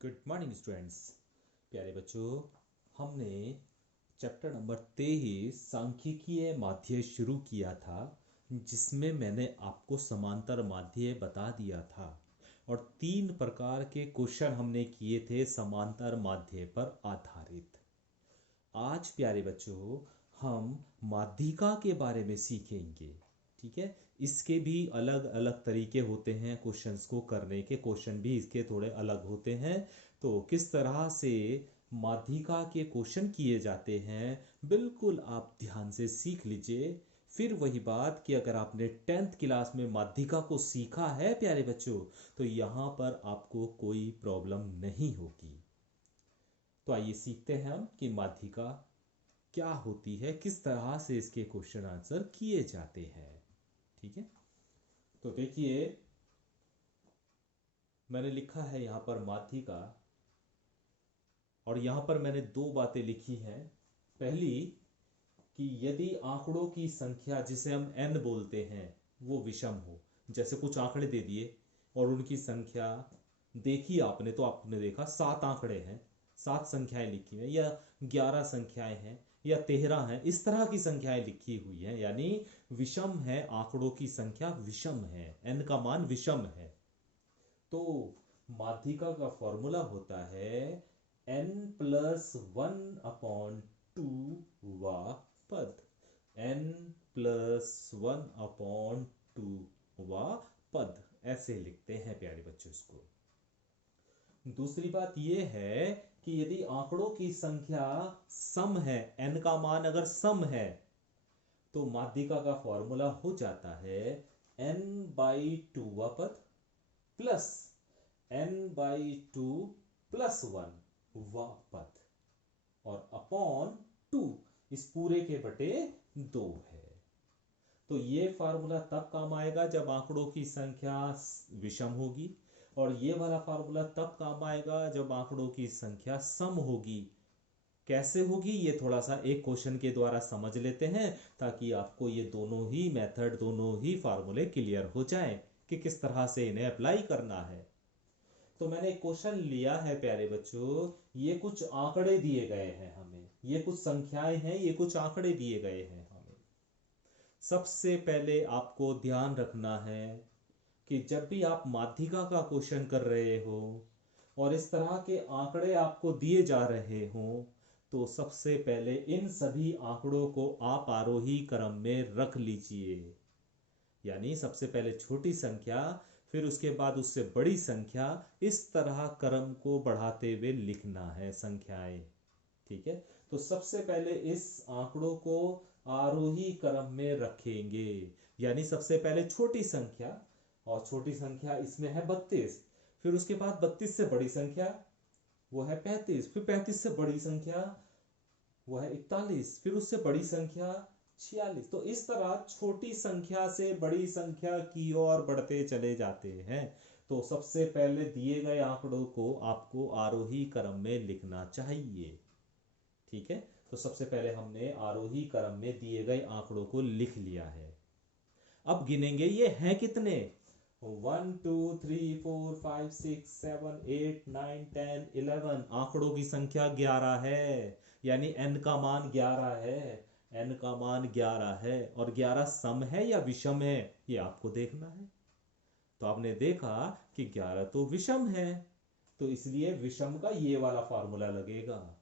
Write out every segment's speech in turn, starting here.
Good morning students. प्यारे बच्चों, हमने चैप्टर नंबर 23 सांख्यिकीय माध्य शुरू किया था, जिसमें मैंने आपको समांतर माध्य बता दिया था और 3 प्रकार के क्वेश्चन हमने किए थे समांतर माध्य पर आधारित। आज प्यारे बच्चों हम माध्यिका के बारे में सीखेंगे। ठीक है, इसके भी अलग अलग तरीके होते हैं क्वेश्चंस को करने के, क्वेश्चन भी इसके थोड़े अलग होते हैं। तो किस तरह से माध्यिका के क्वेश्चन किए जाते हैं बिल्कुल आप ध्यान से सीख लीजिए। फिर वही बात कि अगर आपने 10th क्लास में माध्यिका को सीखा है प्यारे बच्चों, तो यहाँ पर आपको कोई प्रॉब्लम नहीं होगी। तो आइए सीखते हैं हम कि माध्यिका क्या होती है, किस तरह से इसके क्वेश्चन आंसर किए जाते हैं। ठीक है, तो देखिए मैंने लिखा है यहां पर माध्यिका, और यहां पर मैंने 2 बातें लिखी हैं। पहली कि यदि आंकड़ों की संख्या जिसे हम n बोलते हैं वो विषम हो, जैसे कुछ आंकड़े दे दिए और उनकी संख्या देखी आपने, तो आपने देखा 7 आंकड़े हैं, 7 संख्याएं लिखी हैं, या 11 संख्याएं हैं, या 13 हैं, इस तरह की संख्याएं लिखी हुई हैं, यानी विषम है, आंकड़ों की संख्या विषम है, n का मान विषम है। तो माध्यिका का फॉर्मूला होता है n+1/2 वा पद, n+1/2 वा पद, ऐसे लिखते हैं प्यारे बच्चों इसको। दूसरी बात यह है कि यदि आंकड़ों की संख्या सम है, n का मान अगर सम है, तो माध्यिका का फॉर्मूला हो जाता है n/2 वा पद प्लस n/2 + 1 वा पद, और अपॉन 2 इस पूरे के बटे 2 है। तो ये फार्मूला तब काम आएगा जब आंकड़ों की संख्या विषम होगी, और ये वाला फार्मूला तब काम आएगा जब आंकड़ों की संख्या सम होगी। कैसे होगी ये थोड़ा सा एक क्वेश्चन के द्वारा समझ लेते हैं, ताकि आपको ये दोनों ही मेथड, दोनों ही फार्मूले क्लियर हो जाएं कि किस तरह से इन्हें अप्लाई करना है। तो मैंने एक क्वेश्चन लिया है प्यारे बच्चों, ये कुछ आंकड़े दिए गए हैं हमें, ये कुछ संख्याएं हैं, ये कुछ आंकड़े दिए गए हैं हमें। सबसे पहले आपको ध्यान रखना है कि जब भी आप माध्यिका का क्वेश्चन कर रहे हो और इस तरह के आंकड़े आपको दिए जा रहे हो, तो सबसे पहले इन सभी आंकड़ों को आप आरोही क्रम में रख लीजिए। यानी सबसे पहले छोटी संख्या, फिर उसके बाद उससे बड़ी संख्या, इस तरह क्रम को बढ़ाते हुए लिखना है संख्याएं। ठीक है, तो सबसे पहले इस आंकड़ों को आरोही क्रम में रखेंगे, यानी सबसे पहले छोटी संख्या, और छोटी संख्या इसमें है 32, फिर उसके बाद 32 से बड़ी संख्या वो है 35, फिर 35 से बड़ी संख्या वो है 41, फिर उससे बड़ी संख्या 46। तो इस तरह छोटी संख्या से बड़ी संख्या की ओर बढ़ते चले जाते हैं। तो सबसे पहले दिए गए आंकड़ों को आपको आरोही क्रम में लिखना चाहिए। ठीक है, तो सबसे पहले हमने आरोही क्रम में दिए गए आंकड़ों को लिख लिया है। अब गिनेंगे ये हैं कितने। 1 2 3 4 5 6 7 8 9 10 11, आंकड़ों की संख्या 11 है, यानी n का मान 11 है, n का मान 11 है, और 11 सम है या विषम है ये आपको देखना है। तो आपने देखा कि 11 तो विषम है, तो इसलिए विषम का ये वाला फार्मूला लगेगा।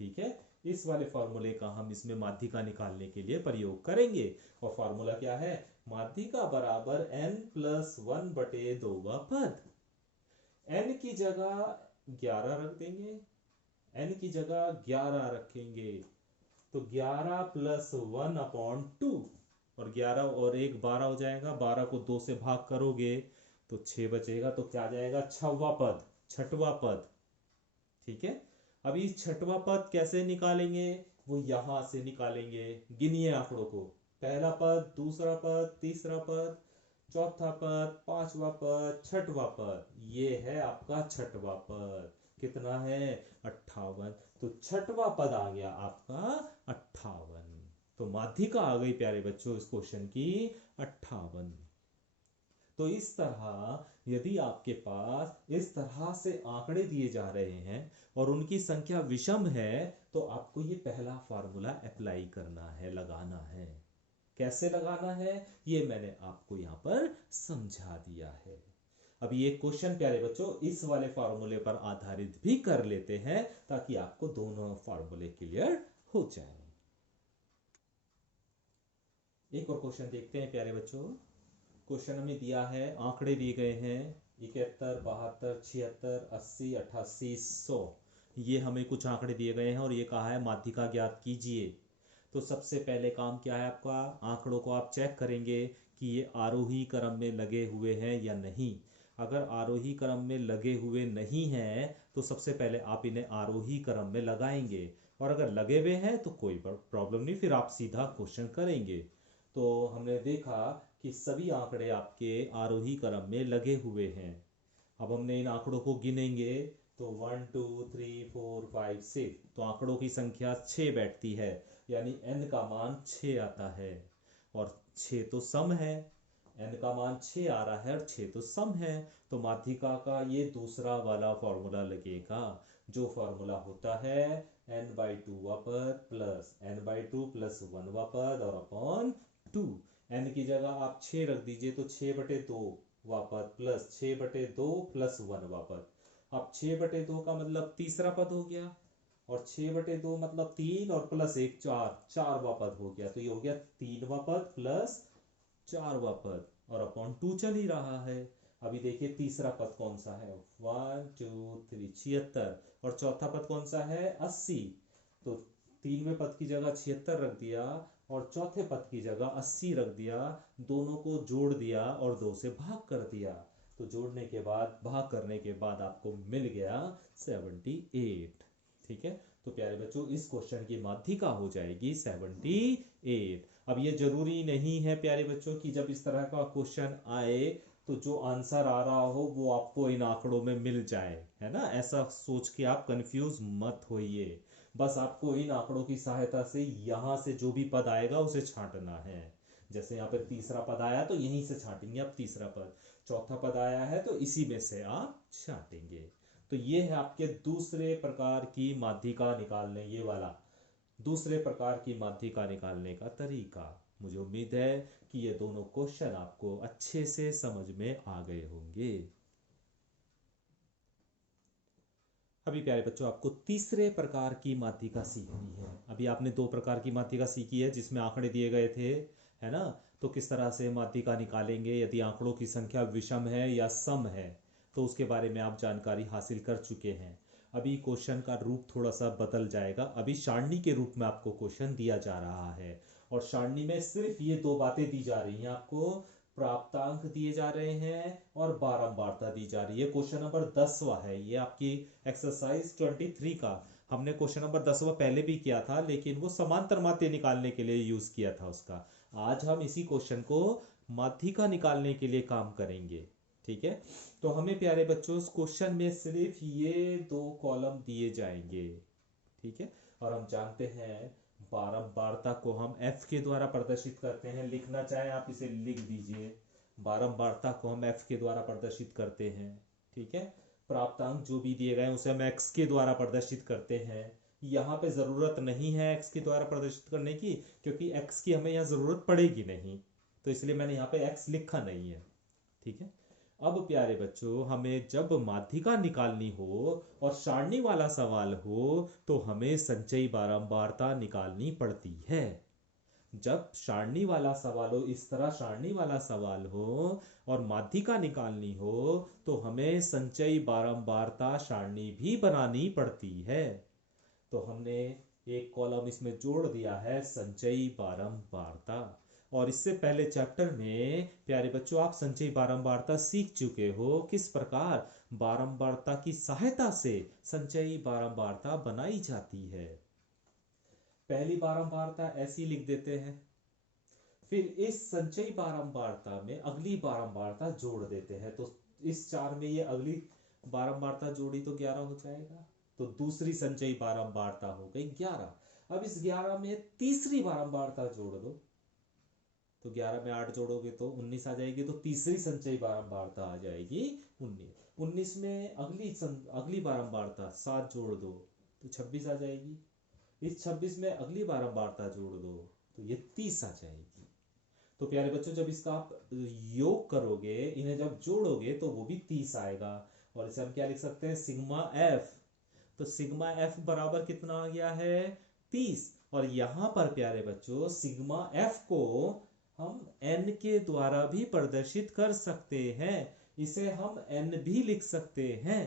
ठीक है, इस वाले फार्मूले का हम इसमें माध्यिका निकालने के लिए प्रयोग करेंगे, और फार्मूला क्या है, माध्यिका बराबर n+1/2 वा पद। n की जगह 11 रख देंगे, n की जगह 11 रखेंगे, तो 11 + 1/2, और 11 और 1 12 हो जाएगा, 12 को 2 से भाग करोगे तो 6 बचेगा, तो क्या जाएगा, 6वां पद, 6वां पद। ठीक है, अभी छठवां पद कैसे निकालेंगे, वो यहां से निकालेंगे। गिनिए आंकड़ों को, पहला पद, दूसरा पद, तीसरा पद, चौथा पद, पांचवा पद, छठवां पद, ये है आपका छठवां पद। कितना है, 58। तो छठवां पद आ गया आपका 58। तो माध्यिका आ गई प्यारे बच्चों इस क्वेश्चन की 58। तो तो इस तरह यदि आपके पास इस तरह से आंकड़े दिए जा रहे हैं और उनकी संख्या विषम है तो आपको ये पहला फार्मूला अप्लाई करना है, लगाना है। कैसे लगाना है ये मैंने आपको यहां पर समझा दिया है। अब ये क्वेश्चन प्यारे बच्चों इस वाले फार्मूले पर आधारित भी कर लेते हैं ताकि आपको दोनों फार्मूले क्लियर हो जाए। एक और क्वेश्चन देखते हैं प्यारे बच्चों। क्वेश्चन हमें दिया है, आंकड़े दिए गए हैं 71, 72, 76, 80, 88, 100। ये हमें कुछ आंकड़े दिए गए हैं और ये कहा है माध्यिका ज्ञात कीजिए। तो सबसे पहले काम क्या है आपका, आंकड़ों को आप चेक करेंगे कि ये आरोही क्रम में लगे हुए हैं या नहीं। अगर आरोही क्रम में लगे हुए नहीं हैं तो सबसे पहले आप इन्हें आरोही क्रम में लगाएंगे, और अगर लगे हुए हैं तो कोई प्रॉब्लम नहीं, फिर आप सीधा क्वेश्चन करेंगे। तो हमने देखा कि सभी आंकड़े आपके आरोही क्रम में लगे हुए हैं। अब हमने इन आंकड़ों को गिनेंगे तो 1 2 3 4 5 6, तो आंकड़ों की संख्या 6 बैठती है, यानी n का मान 6 आता है। और 6 तो सम है, n का मान 6 आ रहा है और 6 तो सम है, तो माध्यिका का ये दूसरा वाला फॉर्मूला लगेगा, जो फॉर्मूला होता है n/2 पद प्लस n/2 प्लस 1 पद और अपॉन 2। n की जगह आप 6 रख दीजिए तो 6/2 पद प्लस 6/2 प्लस 1 पद। अब 6/2 का मतलब तीसरा पद हो गया, और 6/2 मतलब 3 और प्लस 1 4, 4वां पद हो गया। तो ये हो गया 3वां पद प्लस 4वां पद और अपॉन 2 चल ही रहा है। अभी देखिए तीसरा पद कौन सा है, 1 2 3 76, और चौथा पद कौन सा है 80। तो तीनवें पद की जगह 76 रख दिया और चौथे पद की जगह 80 रख दिया, दोनों को जोड़ दिया और 2 से भाग कर दिया। तो जोड़ने के बाद भाग करने के बाद आपको मिल गया 78। ठीक है, तो प्यारे बच्चों इस क्वेश्चन की माध्यिका हो जाएगी 78। अब ये जरूरी नहीं है प्यारे बच्चों कि जब इस तरह का क्वेश्चन आए तो जो आंसर आ रहा हो वो आपको इन आंकड़ों में मिल जाए, है ना। ऐसा सोच के आप कंफ्यूज मत होइए, बस आपको इन आंकड़ों की सहायता से यहां से जो भी पद आएगा उसे छांटना है। जैसे यहाँ पे तीसरा पद आया तो यहीं से छांटेंगे आप तीसरा पद, चौथा पद आया है तो इसी में से आप छांटेंगे। तो ये है आपके दूसरे प्रकार की माध्यिका निकालने, ये वाला दूसरे प्रकार की माध्यिका निकालने का तरीका। मुझे उम्मीद है कि ये दोनों क्वेश्चन आपको अच्छे से समझ में आ गए होंगे। अभी प्यारे बच्चों आपको तीसरे प्रकार की माध्यिका सीखनी है। अभी आपने दो प्रकार की माध्यिका सीखी है जिसमें आंकड़े दिए गए थे, है ना। तो किस तरह से माध्यिका निकालेंगे यदि आंकड़ों की संख्या विषम है या सम है, तो उसके बारे में आप जानकारी हासिल कर चुके हैं। अभी क्वेश्चन का रूप थोड़ा सा बदल जाएगा। अभी सारणी के रूप में आपको क्वेश्चन दिया जा रहा है, और सारणी में सिर्फ ये दो बातें दी जा रही हैं आपको, प्राप्तांक दिए जा रहे हैं और बारंबारता दी जा रही है। क्वेश्चन नंबर 10वां है ये आपकी एक्सरसाइज 23 का। हमने क्वेश्चन नंबर 10वां पहले भी किया था, लेकिन वो समांतर माध्य निकालने के लिए यूज किया था उसका। आज हम इसी क्वेश्चन को माध्यिका निकालने के लिए काम करेंगे। ठीक है, तो हमें प्यारे बच्चों इस क्वेश्चन में सिर्फ ये दो कॉलम दिए जाएंगे। ठीक है, और हम जानते हैं बारंबारता को हम f के द्वारा प्रदर्शित करते हैं। लिखना चाहे आप इसे लिख दीजिए, बारंबारता को हम f के द्वारा प्रदर्शित करते हैं। ठीक है, प्राप्तांक जो भी दिए गए हैं उसे हम x के द्वारा प्रदर्शित करते हैं। यहाँ पे जरूरत नहीं है x के द्वारा प्रदर्शित करने की, क्योंकि x की हमें यहाँ जरूरत पड़ेगी नहीं, तो इसलिए मैंने यहाँ पे x लिखा नहीं है। ठीक है, अब प्यारे बच्चों हमें जब माध्यिका निकालनी हो और सारणी वाला सवाल हो तो हमें संचयी बारंबारता निकालनी पड़ती है। जब सारणी वाला सवाल हो, इस तरह सारणी वाला सवाल हो और माध्यिका निकालनी हो तो हमें संचयी बारंबारता सारणी भी बनानी पड़ती है। तो हमने एक कॉलम इसमें जोड़ दिया है संचयी बारंबारता। और इससे पहले चैप्टर में प्यारे बच्चों आप संचयी बारंबारता सीख चुके हो, किस प्रकार बारंबारता की सहायता से संचयी बारंबारता बनाई जाती है। पहली बारंबारता ऐसी लिख देते हैं, फिर इस संचयी बारंबारता में अगली बारंबारता जोड़ देते हैं। तो इस 4 में ये अगली बारंबारता जोड़ी तो 11 हो जाएगा, तो दूसरी संचयी बारंबारता हो गई 11। अब इस 11 में तीसरी बारंबारता जोड़ दो, तो 11 में 8 जोड़ोगे तो 19 आ जाएगी, तो तीसरी संचयी बारंबारता आ जाएगी 19। 19 में अगली बारंबारता 7 जोड़ दो तो 26 आ जाएगी। इस 26 में अगली बारंबारता जोड़ दो तो ये 30 आ जाएगी। तो प्यारे बच्चों, जब इसका आप योग करोगे, इन्हें जब जोड़ोगे तो वो भी 30 आएगा। और इसे हम क्या लिख सकते हैं, सिग्मा एफ। तो सिग्मा एफ बराबर कितना आ गया है, 30। और यहां पर प्यारे बच्चों सिग्मा एफ को हम n के द्वारा भी प्रदर्शित कर सकते हैं। इसे हम n भी लिख सकते हैं।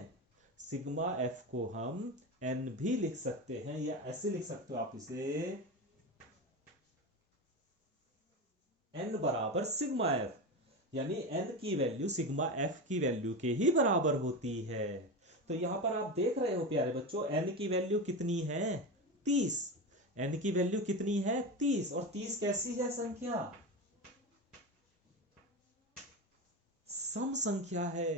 सिग्मा f को हम n भी लिख सकते हैं, या ऐसे लिख सकते हो आप इसे, n बराबर सिग्मा f, यानी n की वैल्यू सिग्मा f की वैल्यू के ही बराबर होती है। तो यहां पर आप देख रहे हो प्यारे बच्चों, n की वैल्यू कितनी है, 30। n की वैल्यू कितनी है, 30। और 30 कैसी है संख्या, सम संख्या है।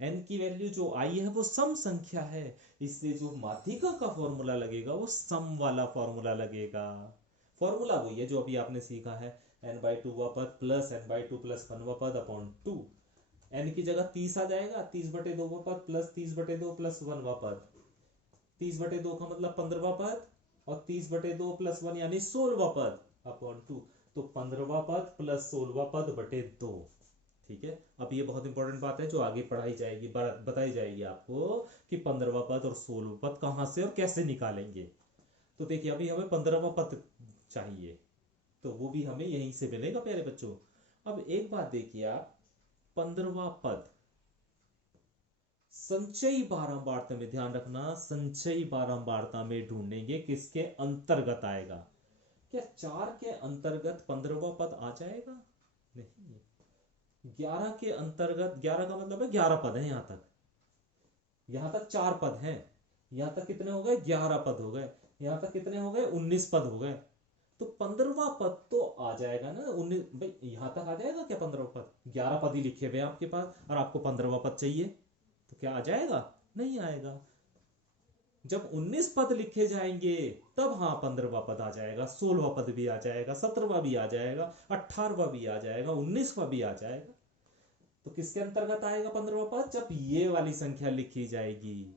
n की वैल्यू जो आई है वो सम संख्या है, इसलिए जो माध्यिका का फॉर्मूला लगेगा वो सम वाला फॉर्मूला लगेगा। फॉर्मूला वही है जो अभी आपने सीखा है, n/2 वा पद प्लस n/2 प्लस 1 वा पद अपॉन 2। n की जगह 30 आ जाएगा, 30/2 वा पद प्लस 30/2 प्लस 1 वा पद। 30/2 का मतलब 15वां पद, और 30/2 प्लस 1 यानी 16वां पद अपॉन 2। तो 15वां पद प्लस 16वां पद बटे 2। ठीक है, अब ये बहुत इंपॉर्टेंट बात है जो आगे पढ़ाई जाएगी, बताई जाएगी आपको कि 15वां पद और 16वां पद कहां से और कैसे निकालेंगे। तो देखिए, अभी हमें 15वां पद चाहिए, तो वो भी हमें यहीं से मिलेगा प्यारे बच्चों। अब एक बात देखिए आप, 15वां पद संचयी बारंबारता में, ध्यान रखना, संचयी बारंबारता में ढूंढेंगे किसके अंतर्गत आएगा। क्या 4 के अंतर्गत 15वां पद आ जाएगा, नहीं। 11 के अंतर्गत, 11 का मतलब है 11 पद है, यहां तक 4 पद हैं। यहां तक कितने हो गए, 11 पद हो गए। यहां तक कितने हो गए, 19 पद हो गए। तो 15वां पद तो आ जाएगा ना, 19 भाई, यहां तक आ जाएगा क्या 15वां पद, 11 पद ही लिखे हुए आपके पास और आपको 15वां पद चाहिए, तो क्या आ जाएगा, नहीं आएगा। जब 19 पद लिखे जाएंगे तब हाँ 15वां पद आ जाएगा, 16वां पद भी आ जाएगा, 17वां भी आ जाएगा, 18वां भी आ जाएगा, 19वां भी आ जाएगा। तो किसके अंतर्गत आएगा 15वां पद, जब ये वाली संख्या लिखी जाएगी।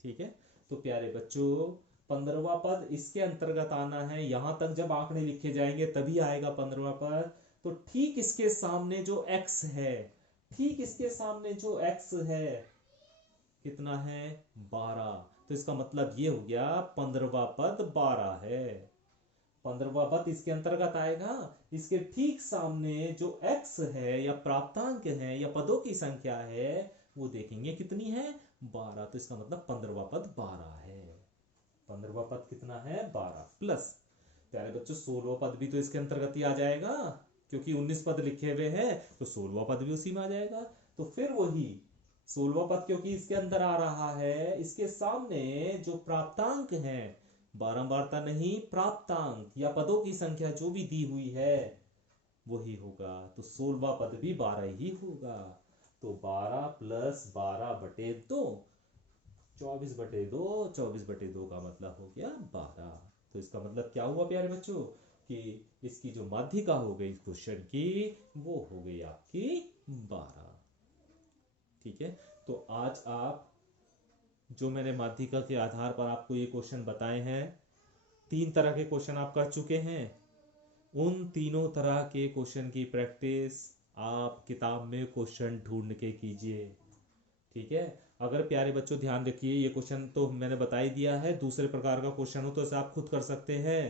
ठीक है, तो प्यारे बच्चों 15वां पद इसके अंतर्गत आना है, यहां तक जब आंकड़े लिखे जाएंगे तभी आएगा 15वां पद। तो ठीक इसके सामने जो x है, ठीक इसके सामने जो x है कितना है, 12। तो इसका मतलब ये हो गया 15वां पद 12 है। 15वां पद इसके अंतर्गत आएगा। इसके ठीक सामने जो x है या प्राप्तांक है या पदों की संख्या है वो देखेंगे कितनी है, 12। तो इसका मतलब 15वां पद 12 है। 15वां पद कितना है, 12 प्लस, प्यारे बच्चों 16वां पद भी तो इसके अंतर्गत ही आ जाएगा, क्योंकि 19 पद लिखे हुए हैं तो 16वां पद भी उसी में आ जाएगा। तो फिर वही 16वां पद क्योंकि इसके अंदर आ रहा है, इसके सामने जो प्राप्तांक है, बारंबारता नहीं, प्राप्तांक या पदों की संख्या जो भी दी हुई है वही होगा। तो 16वां पद भी 12 ही होगा। तो 12 प्लस 12/2, 24/2, 24/2 का मतलब हो गया 12। तो इसका मतलब क्या हुआ प्यारे बच्चों, कि इसकी जो माध्यिका हो गई क्वेश्चन की वो हो गई आपकी 12। ठीक है, तो आज आप जो मैंने माध्यिका के आधार पर आपको ये क्वेश्चन बताए हैं, 3 तरह के क्वेश्चन आप कर चुके हैं। उन तीनों तरह के क्वेश्चन की प्रैक्टिस आप किताब में क्वेश्चन ढूंढ के कीजिए। ठीक है, अगर प्यारे बच्चों ध्यान रखिए, ये क्वेश्चन तो मैंने बता ही दिया है, दूसरे प्रकार का क्वेश्चन हो तो इसे आप खुद कर सकते हैं।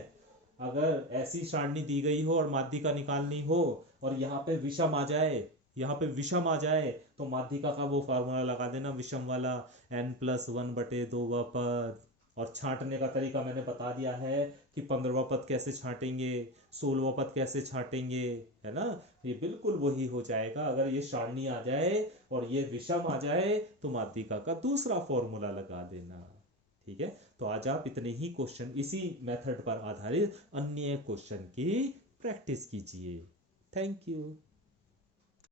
अगर ऐसी सारणी दी गई हो और माध्यिका निकालनी हो और यहाँ पे विषम आ जाए, यहाँ पे विषम आ जाए, तो माध्यिका का वो फार्मूला लगा देना विषम वाला, n+1/2 पद। और छांटने का तरीका मैंने बता दिया है कि 15वां पद कैसे छांटेंगे, 16वां पद कैसे छांटेंगे, है ना। ये बिल्कुल वही हो जाएगा। अगर ये सारणी आ जाए और ये विषम आ जाए तो माध्यिका का दूसरा फॉर्मूला लगा देना। ठीक है, तो आज आप इतने ही क्वेश्चन इसी मेथड पर आधारित अन्य क्वेश्चन की प्रैक्टिस कीजिए। Thank you.